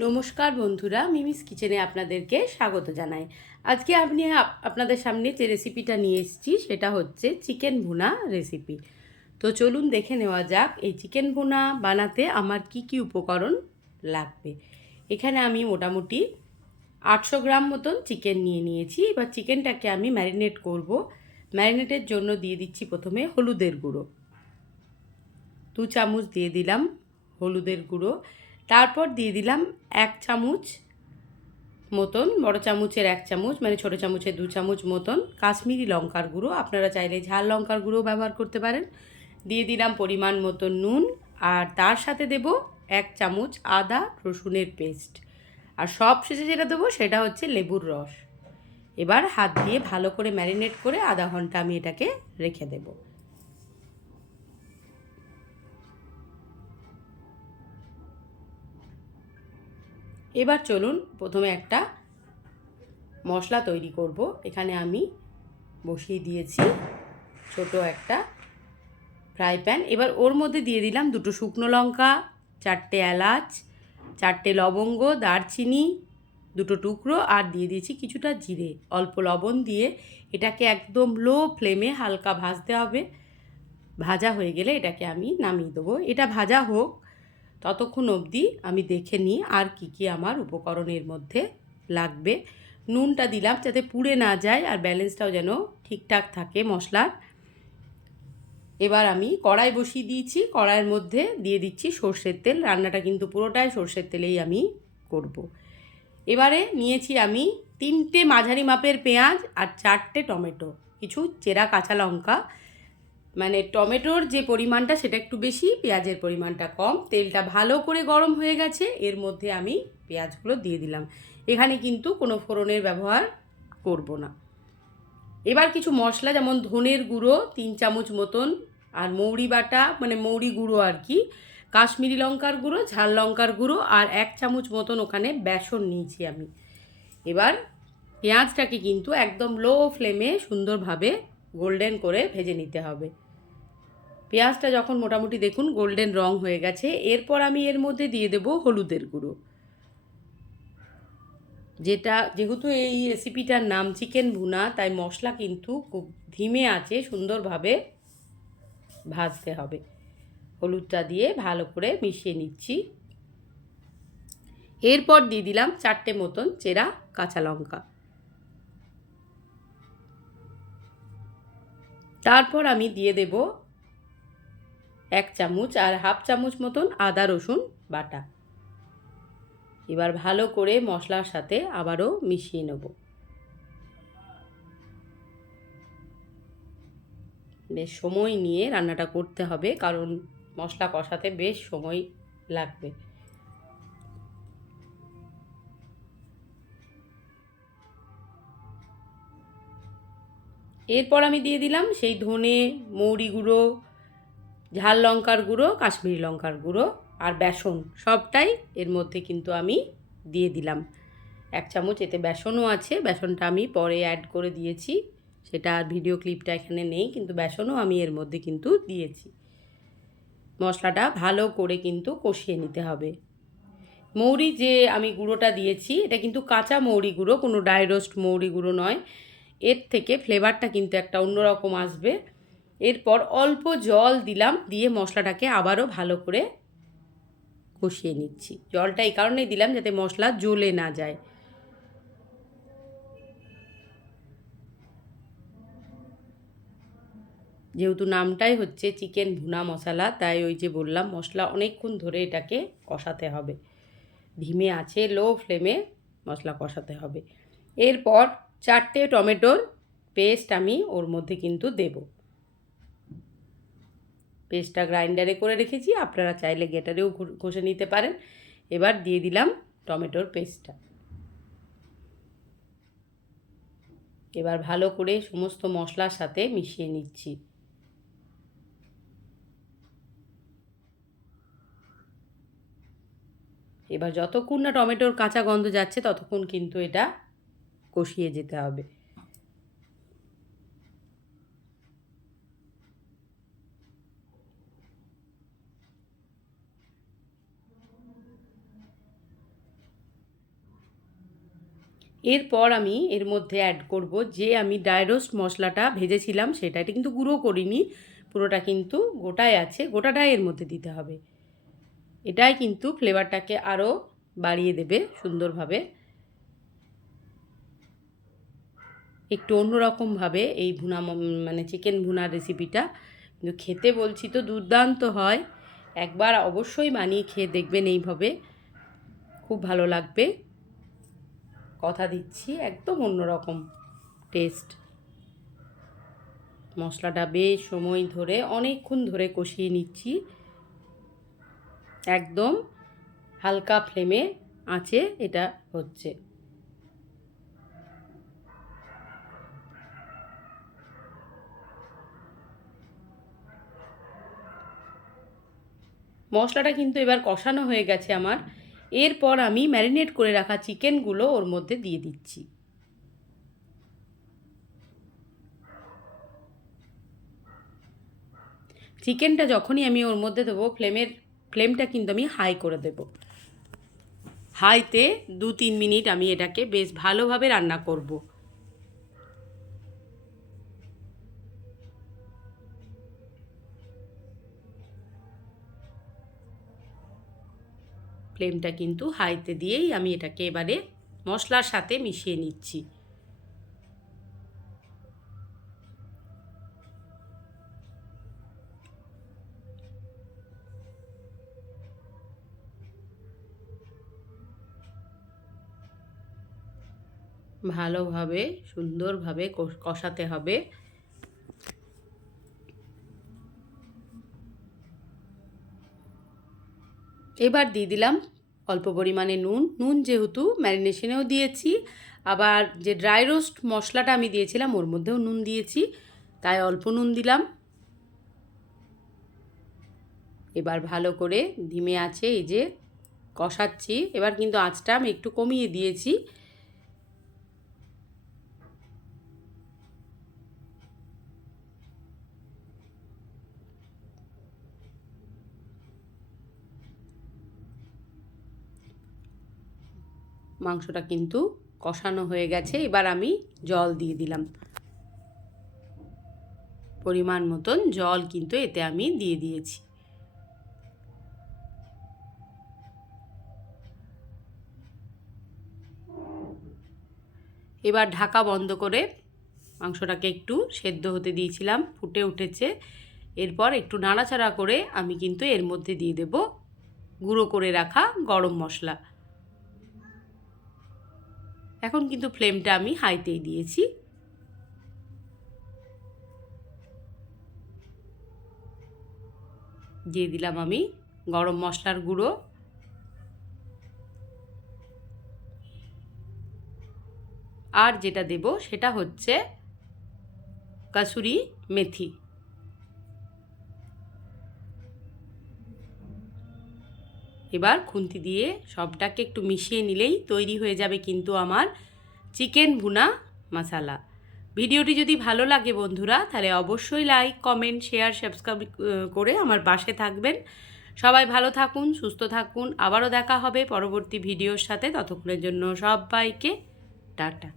নমস্কার বন্ধুরা, মিমিস কিচেনে আপনাদেরকে স্বাগত জানাই। আজকে আপনি আপ- আপনাদের সামনে যে রেসিপিটা নিয়ে এসেছি, সেটা হচ্ছে চিকেন ভুনা রেসিপি। তো চলুন দেখে নেওয়া যাক, এই চিকেন ভুনা বানাতে আমার কি কি উপকরণ লাগবে। এখানে আমি মোটামুটি আটশো গ্রাম মতন চিকেন নিয়ে নিয়েছি। এবার চিকেনটাকে আমি ম্যারিনেট করব। ম্যারিনেটের জন্য দিয়ে দিচ্ছি প্রথমে হলুদের গুঁড়ো। দু চামচ দিয়ে দিলাম হলুদের গুঁড়ো। তারপর দিয়ে দিলাম এক চামচ মতন, বড় চামচের এক চামচ মানে ছোটো চামচের দু চামচ মতন কাশ্মীরি লঙ্কার গুঁড়ো। আপনারা চাইলে ঝাল লঙ্কার গুঁড়ো ব্যবহার করতে পারেন। দিয়ে দিলাম পরিমাণ মতো নুন আর তার সাথে দেব এক চামচ আদা রসুনের পেস্ট। আর সব শেষে যেটা দেবো সেটা হচ্ছে লেবুর রস। এবার হাত দিয়ে ভালো করে ম্যারিনেট করে আধা ঘণ্টা আমি এটাকে রেখে দেবো। এবার চলুন প্রথমে একটা মশলা তৈরি করব। এখানে আমি বসিয়ে দিয়েছি ছোট একটা ফ্রাই প্যান। এবার ওর মধ্যে দিয়ে দিলাম দুটো শুকনো লঙ্কা, চারটে এলাচ, চারটে লবঙ্গ, দারচিনি, দুটো টুকরো আর দিয়ে দিয়েছি কিছুটা জিরে। অল্প লবণ দিয়ে এটাকে একদম লো ফ্লেমে হালকা ভাজতে হবে। ভাজা হয়ে গেলে এটাকে আমি নামিয়ে দেবো। এটা ভাজা হোক ততক্ষণ অবধি আমি দেখে নিই আর কি কি আমার উপকরণের মধ্যে লাগবে। নুনটা দিলাম যাতে পুড়ে না যায় আর ব্যালেন্সটাও যেন ঠিকঠাক থাকে মশলার। এবার আমি কড়াই বসিয়ে দিয়েছি, কড়াইয়ের মধ্যে দিয়ে দিচ্ছি সর্ষের তেল। রান্নাটা কিন্তু পুরোটাই সর্ষের তেলেই আমি করব। এবারে নিয়েছি আমি তিনটে মাঝারি মাপের পেঁয়াজ আর চারটে টমেটো, কিছু চেরা কাঁচা লঙ্কা। মানে টমেটোর যে পরিমাণটা সেটা একটু বেশি, পেঁয়াজের পরিমাণটা কম। তেলটা ভালো করে গরম হয়ে গেছে, এর মধ্যে আমি পেঁয়াজগুলো দিয়ে দিলাম। এখানে কিন্তু কোনো ফোড়নের ব্যবহার করব না। এবার কিছু মশলা, যেমন ধনের গুঁড়ো, তিন চামচ মতন, আর মৌরি বাটা মানে মৌরি গুঁড়ো আর কি, কাশ্মীরি লঙ্কার গুঁড়ো, ঝাল লঙ্কার গুঁড়ো, আর এক চামচ মতন ওখানে বেসন নিয়েছি আমি। এবার পেঁয়াজটাকে কিন্তু একদম লো ফ্লেমে সুন্দরভাবে গোল্ডেন করে ভেজে নিতে হবে। পেঁয়াজটা যখন মোটামুটি দেখুন গোল্ডেন রং হয়ে গেছে, এরপর আমি এর মধ্যে দিয়ে দেব হলুদের গুঁড়ো। যেটা, যেহেতু এই রেসিপিটার নাম চিকেন ভুনা, তাই মশলা কিন্তু খুব ধিমে আছে, সুন্দরভাবে ভাজতে হবে। হলুদটা দিয়ে ভালো করে মিশিয়ে নিচ্ছি। এরপর দিয়ে দিলাম চারটে মতন চেরা কাঁচা লঙ্কা। তারপর আমি দিয়ে দেব এক চামচ আর হাফ চামচ মতন আদা, রসুন বাটা। এবার ভালো করে মশলার সাথে আবারও মিশিয়ে নেব। বেশ সময় নিয়ে রান্নাটা করতে হবে, কারণ মশলা কষাতে বেশ সময় লাগবে। এরপর আমি দিয়ে দিলাম সেই ধনে, মৌরি গুঁড়ো, ঝাল লঙ্কার গুঁড়ো, কাশ্মীরি লঙ্কার গুঁড়ো আর বেসন সবটাই এর মধ্যে কিন্তু আমি দিয়ে দিলাম। এক চামচ এতে বেসনও আছে, বেসনটা আমি পরে অ্যাড করে দিয়েছি। সেটা আর ভিডিও ক্লিপটা এখানে নেই, কিন্তু বেসনও আমি এর মধ্যে কিন্তু দিয়েছি। মশলাটা ভালো করে কিন্তু কষিয়ে নিতে হবে। মৌরি যে আমি গুঁড়োটা দিয়েছি, এটা কিন্তু কাঁচা মৌরি গুঁড়ো, কোনো ডাই রোস্ট মৌরি গুঁড়ো নয়। এর থেকে ফ্লেভারটা কিন্তু একটা অন্যরকম আসবে। এরপর অল্প জল দিলাম, দিয়ে মশলাটাকে আবারও ভালো করে কষিয়ে নিচ্ছি। জলটা এই কারণেই দিলাম যাতে মশলা জ্বলে না যায়। যেহেতু নামটাই হচ্ছে চিকেন ভুনা মশলা, তাই ওই যে বললাম, মশলা অনেকক্ষণ ধরে এটাকে কষাতে হবে। ধিমে আছে লো ফ্লেমে মশলা কষাতে হবে। এরপর চারটে টমেটোর পেস্ট আমি ওর মধ্যে কিন্তু দেব। পেস্টটা গ্রাইন্ডারে করে রেখেছি, আপনারা চাইলে গেটারেও ঘষে নিতে পারেন। এবার দিয়ে দিলাম টমেটোর পেস্টটা এবার ভালো করে সমস্ত মশলার সাথে মিশিয়ে নিচ্ছি। এবার যতক্ষণ না টমেটোর কাঁচা গন্ধ যাচ্ছে, ততক্ষণ কিন্তু এটা কষিয়ে যেতে হবে। এরপর আমি এর মধ্যে অ্যাড করব যে আমি ড্রাই রোস্ট মশলাটা ভেজেছিলাম, সেটা এটা কিন্তু গুঁড়ো করিনি, পুরোটা কিন্তু গোটায় আছে গোটাটাই এর মধ্যে দিতে হবে। এটাই কিন্তু ফ্লেভারটাকে আরও বাড়িয়ে দেবে সুন্দরভাবে। একটু অন্যরকমভাবে এই ভুনা মানে চিকেন ভুনার রেসিপিটা কিন্তু খেতে বলছি তো দুর্দান্ত হয়। একবার অবশ্যই বানিয়ে খেয়ে দেখবেন এইভাবে। খুব ভালো লাগবে। কথা দিচ্ছি, একদম অন্যরকম টেস্ট মশলাটা বেশ সময় ধরে, অনেকক্ষণ ধরে কষিয়ে নিচ্ছি। একদম হালকা ফ্লেমে আছে এটা হচ্ছে। মশলাটা কিন্তু এবার কষানো হয়ে গেছে আমার। এরপর আমি ম্যারিনেট করে রাখা চিকেনগুলো ওর মধ্যে দিয়ে দিচ্ছি। চিকেনটা যখনই আমি ওর মধ্যে দেবো, ফ্লেমের, ফ্লেমটা কিন্তু আমি হাই করে দেব। হাইতে দু তিন মিনিট আমি এটাকে বেশ ভালোভাবে রান্না করব। ফ্লেমটা কিন্তু হাইতে দিয়েই আমি এটাকে এবারে মশলার সাথে মিশিয়ে নিচ্ছি। ভালোভাবে, সুন্দরভাবে কষ- কষাতে হবে। এবার দিয়ে দিলাম অল্প পরিমাণে নুন। নুন যেহেতু ম্যারিনেশনেও দিয়েছি, আবার যে ড্রাই রোস্ট মশলাটা আমি দিয়েছিলাম ওর মধ্যেও নুন দিয়েছি, তাই অল্প নুন দিলাম। এবার ভালো করে ধিমে আছে এই যে কষাচ্ছি। এবার কিন্তু আঁচটা আমি একটু কমিয়ে দিয়েছি। মাংসটা কিন্তু কষানো হয়ে গেছে। এবার আমি জল দিয়ে দিলাম। পরিমাণ মতন জল কিন্তু এতে আমি দিয়ে দিয়েছি। এবার ঢাকা বন্ধ করে মাংসটাকে একটু সেদ্ধ হতে দিয়েছিলাম, ফুটে উঠেছে। এরপর একটু নাড়াচাড়া করে আমি কিন্তু এর মধ্যে দিয়ে দেব গুঁড়ো করে রাখা গরম মশলা। এখন কিন্তু ফ্লেমটা আমি হাইতেই দিয়েছি। দিয়ে দিলাম আমি গরম মশলার গুঁড়ো। আর যেটা দেব সেটা হচ্ছে কাসুরি মেথি। এবার খুন্তি দিয়ে সবটাকে একটু মিশিয়ে নিলেই তৈরি হয়ে যাবে কিন্তু আমার চিকেন ভুনা মশালা। ভিডিওটি যদি ভালো লাগে বন্ধুরা, তাহলে অবশ্যই লাইক কমেন্ট শেয়ার সাবস্ক্রাইব করে আমার পাশে থাকবেন। সবাই ভালো থাকুন, সুস্থ থাকুন। আবারও দেখা হবে পরবর্তী ভিডিওর সাথে। ততক্ষণের জন্য সবাইকে টাটা।